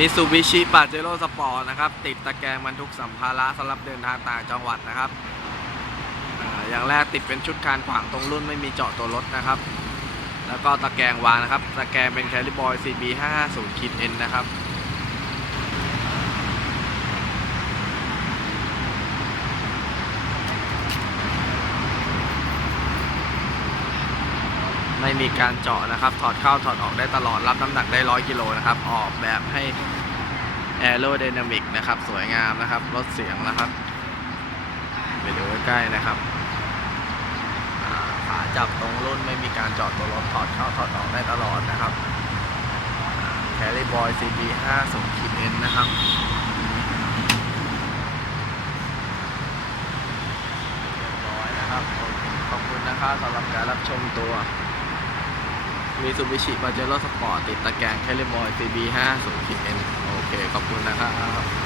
มิซูบิชิปาเจโร่สปอร์ตนะครับ ติดตะแกรงบรรทุกสัมภาระสำหรับเดินทางต่างจังหวัดนะครับอาอย่างแรกติดเป็นชุดคานขวางตรงรุ่นไม่มีเจาะตัวรถนะครับ แล้วก็ตะแกรงวางนะครับ ตะแกรงเป็นแคลิบอย CB 550คิด N นะครับ ไม่มีการเจาะนะครับ ถอดเข้าถอดออกได้ตลอดรับน้ำหนักได้100กิโลนะครับ ออกแบบให้ Aerodynamic นะครับ สวยงามนะครับลดเสียงนะครับ ไปดูใกล้ๆนะครับอ่าขาจับตรงรุ่นไม่มีการเจาะตัวรถถอดเข้าถอดออกได้ตลอดนะครับแคล r บอย CB 5 0ขีด N นะครับเรียบร้อยนะครับขอบคุณนะครับสำหรับการรับชมตัว มีซูบิชิปาเจโร่สปอร์ตติดตะแกรงแคลิบอย CB 5 0ขีดเองโอเค ขอบคุณนะครับ